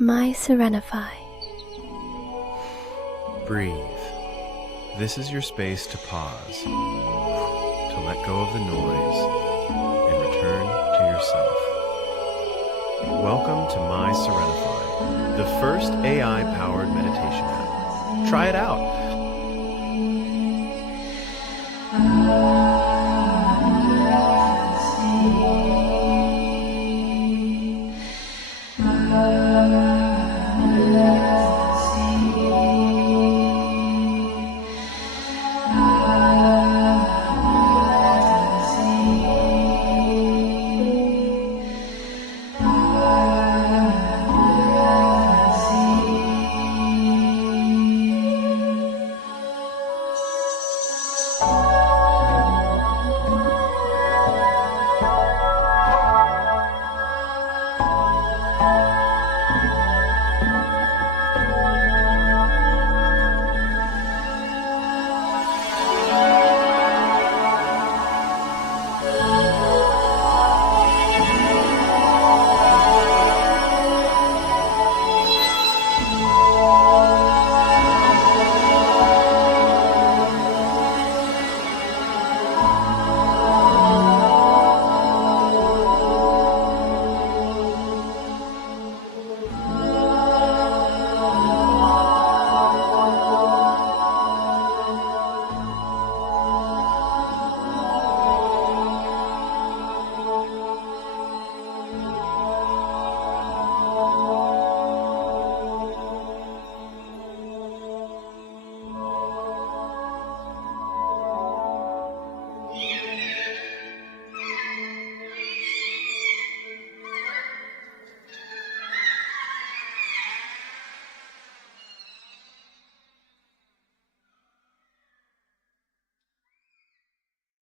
MySerenify. Breathe. This is your space to pause, to let go of the noise, and return to yourself. Welcome to MySerenify, the first AI-powered meditation app. Try it out.